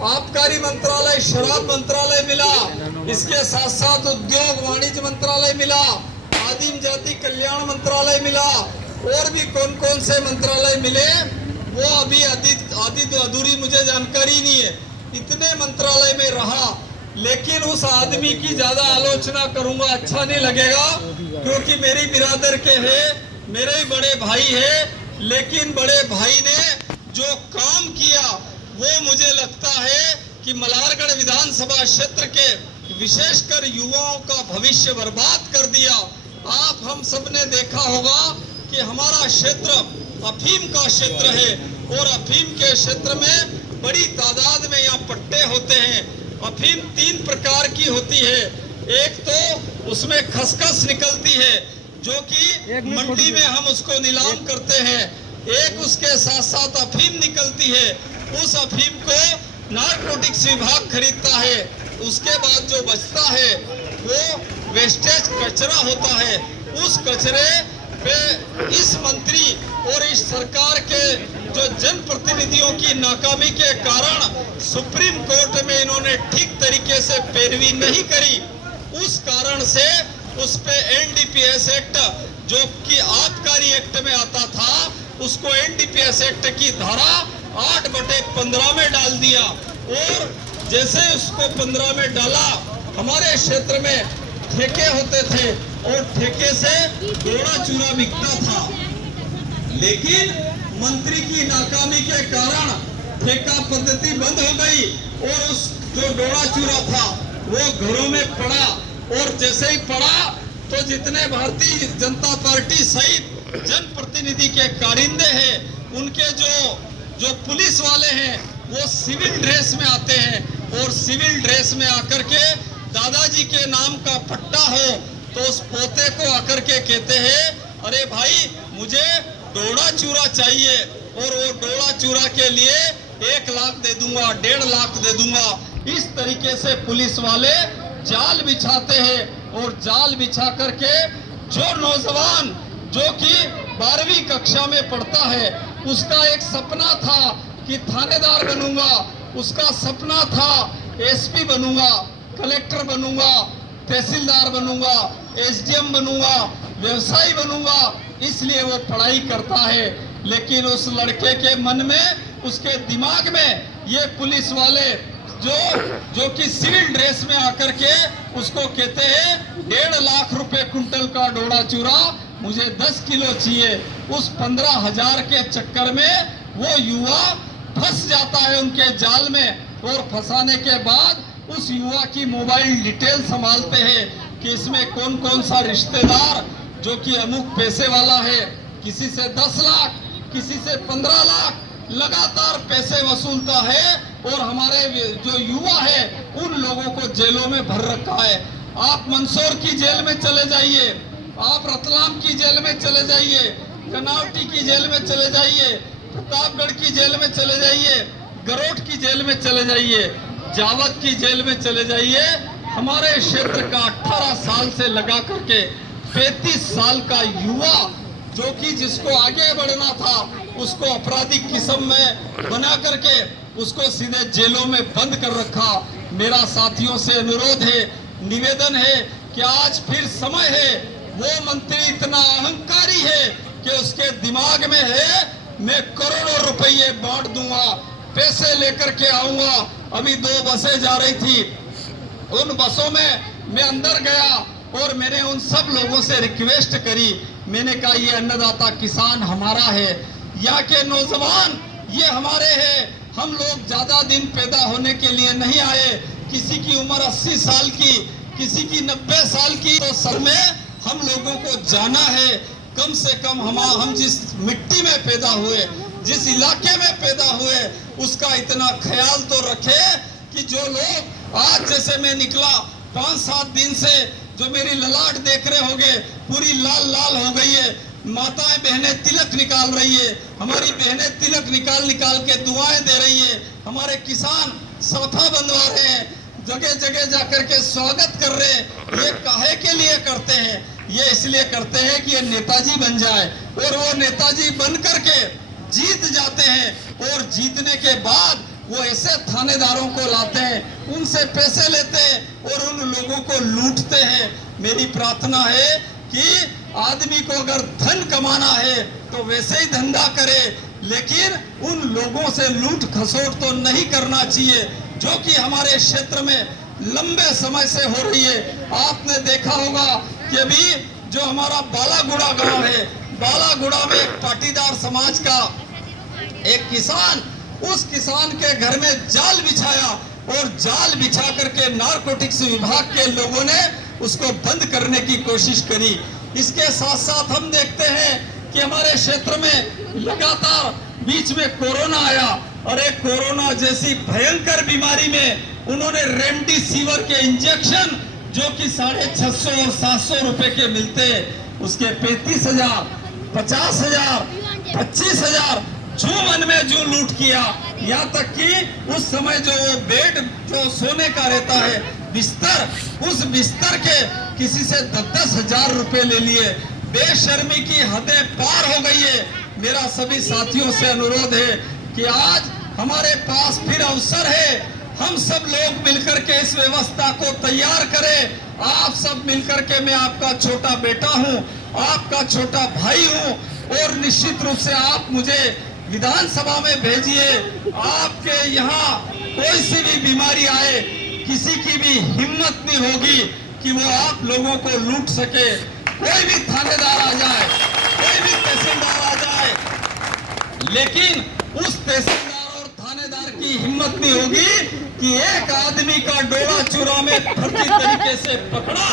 आबकारी मंत्रालय, शराब मंत्रालय मिला, इसके साथ साथ उद्योग वाणिज्य मंत्रालय मिला, आदिम जाति कल्याण मंत्रालय मिला, और भी कौन कौन से मंत्रालय मिले वो अभी आदि अधूरी मुझे जानकारी नहीं है। इतने मंत्रालय में रहा, लेकिन उस आदमी की ज्यादा आलोचना करूंगा अच्छा नहीं लगेगा, क्योंकि मेरी बिरादर के है, मेरे ही बड़े भाई है। लेकिन बड़े भाई ने जो काम किया वो मुझे लगता है कि मल्हारगढ़ विधानसभा क्षेत्र के विशेषकर युवाओं का भविष्य बर्बाद कर दिया। आप हम सब ने देखा होगा कि हमारा क्षेत्र अफीम का क्षेत्र है, और अफीम के क्षेत्र में बड़ी तादाद में यहाँ पट्टे होते हैं। अफीम 3 प्रकार की होती है। एक तो उसमें खसखस निकलती है जो कि मंडी में हम उसको नीलाम करते हैं। एक उसके साथ साथ अफीम निकलती है, उस अफीम को नारकोटिक्स विभाग खरीदता है। उसके बाद जो बचता है वो वेस्टेज कचरा होता है। उस कचरे पे इस मंत्री और इस सरकार के जो जनप्रतिनिधियों की नाकामी के कारण सुप्रीम कोर्ट में इन्होंने ठीक तरीके से पैरवी नहीं करी, उस कारण से उस पे एनडीपीएस एक्ट जो कि आबकारी एक्ट में आता था, उसको एनडीपीएस एक्ट की धारा 8/15 में डाल दिया। और जैसे उसको 15 में डाला, हमारे क्षेत्र में ठेके होते थे और ठेके से डोरा चूरा बिकता था, लेकिन मंत्री की नाकामी के कारण ठेका पद्धति बंद हो गई और उस जो डोरा चूरा था वो घरों में पड़ा। और जैसे ही पड़ा तो जितने भारतीय जनता पार्टी सहित जनप्रतिनिधि के कारिंदे हैं, उनके जो पुलिस वाले हैं वो सिविल ड्रेस में आते हैं, और सिविल ड्रेस में आकर के दादाजी के नाम का पट्टा हो तो उस पोते को आकर के कहते हैं, अरे भाई मुझे डोरा चूरा चाहिए, और वो डोरा चूरा के लिए 1 लाख दे दूंगा, 1.5 लाख दे दूंगा। इस तरीके से पुलिस वाले जाल बिछाते हैं, और जाल बिछा करके जो नौजवान जो कि 12वीं कक्षा में पढ़ता है, उसका एक सपना था कि थानेदार बनूंगा, उसका सपना था एसपी बनूंगा, कलेक्टर बनूंगा, तहसीलदार बनूंगा, एसडीएम बनूंगा, व्यवसायी बनूंगा, इसलिए वो पढ़ाई करता है। लेकिन उस लड़के के मन में, उसके दिमाग में ये पुलिस वाले जो कि सिविल ड्रेस में आकर के उसको कहते हैं 1.5 लाख रुपए कुंटल का डोरा चूरा मुझे 10 किलो चाहिए। उस 15,000 के चक्कर में वो युवा फंस जाता है उनके जाल में, और फंसाने के बाद उस युवा की मोबाइल डिटेल संभालते हैं कि इसमें कौन कौन सा रिश्तेदार जो कि अमुक पैसे वाला है, किसी से 10 लाख, किसी से 15 लाख लगातार पैसे वसूलता है, और हमारे जो युवा है उन लोगों को जेलों में भर रखा है। आप मंदसौर की जेल में चले जाइए, आप रतलाम की जेल में चले जाइए, कनावटी की जेल में चले जाइए, प्रतापगढ़ की जेल में चले जाइए, गरोट की जेल में चले जाइए, जावत की जेल में चले जाइए। हमारे क्षेत्र का 18 साल से लगा करके 35 साल का युवा जो कि जिसको आगे बढ़ना था उसको आपराधिक किस्म में बना करके उसको सीधे जेलों में बंद कर रखा। मेरा साथियों से अनुरोध है, निवेदन है कि आज फिर समय है। वो मंत्री इतना अहंकारी है कि उसके दिमाग में है मैं करोड़ों रुपये बांट दूंगा, पैसे लेकर के आऊंगा। अभी 2 बसें जा रही थी, उन बसों में मैं अंदर गया और मैंने उन सब लोगों से रिक्वेस्ट करी, मैंने कहा ये अन्नदाता किसान हमारा है, यहाँ के नौजवान ये हमारे हैं, हम लोग ज्यादा दिन पैदा होने के लिए नहीं आए। किसी की उम्र 80 साल की, किसी की 90 साल की, तो सर में हम लोगों को जाना है। कम से कम हम जिस मिट्टी में पैदा हुए, जिस इलाके में पैदा हुए, उसका इतना ख्याल तो रखे कि जो लोग आज जैसे मैं निकला 5-7 दिन से जो मेरी ललाट देख रहे होंगे पूरी लाल लाल हो गई है। माताएं बहनें तिलक निकाल रही है, हमारी बहनें तिलक निकाल के दुआएं दे रही है, हमारे किसान साफा बनवा रहे हैं, जगह जगह जाकर के स्वागत कर रहे हैं। ये काहे के लिए करते हैं? ये इसलिए करते हैं कि ये नेताजी बन जाए, और वो नेताजी बन करके जीत जाते हैं, और जीतने के बाद वो ऐसे थानेदारों को लाते हैं, उनसे पैसे लेते हैं और उन लोगों को लूटते हैं। मेरी प्रार्थना है कि आदमी को अगर धन कमाना है तो वैसे ही धंधा करे, लेकिन उन लोगों से लूट खसोट तो नहीं करना चाहिए जो कि हमारे क्षेत्र में लंबे समय से हो रही है। आपने देखा होगा कि अभी जो हमारा बालागुड़ा गांव है, बालागुड़ा में एक पाटीदार समाज का एक किसान, उस किसान के घर में जाल बिछाया और जाल बिछा करके नारकोटिक्स विभाग के लोगों ने उसको बंद करने की कोशिश करी। इसके साथ साथ हम देखते हैं कि हमारे क्षेत्र में लगातार बीच में कोरोना आया और एक कोरोना जैसी भयंकर बीमारी में उन्होंने रेमडेसिविर के इंजेक्शन जो कि 650 और 700 रुपए के मिलते, उसके 35,000, 50,000, 25,000 जो मन में जो लूट किया। यहाँ तक कि उस समय जो बेड जो सोने का रहता है बिस्तर, उस बिस्तर के किसी से 10-10 हजार रुपए ले लिए। बेशर्मी की हदें पार हो गई है। मेरा सभी साथियों से अनुरोध है कि आज हमारे पास फिर अवसर है, हम सब लोग मिलकर के इस व्यवस्था को तैयार करें। आप सब मिलकर के, मैं आपका छोटा बेटा हूं, आपका छोटा भाई हूं और निश्चित रूप से आप मुझे विधानसभा में भेजिए। आपके यहाँ कोई सी भी बीमारी आए, किसी की भी हिम्मत नहीं होगी कि वो आप लोगों को लूट सके। कोई भी थानेदार आ जाए, कोई भी तहसीलदार आ जाए, लेकिन उस तहसीलदार और थानेदार की हिम्मत नहीं होगी कि एक आदमी का डोला चुरा में फर्जी तरीके से पकड़ा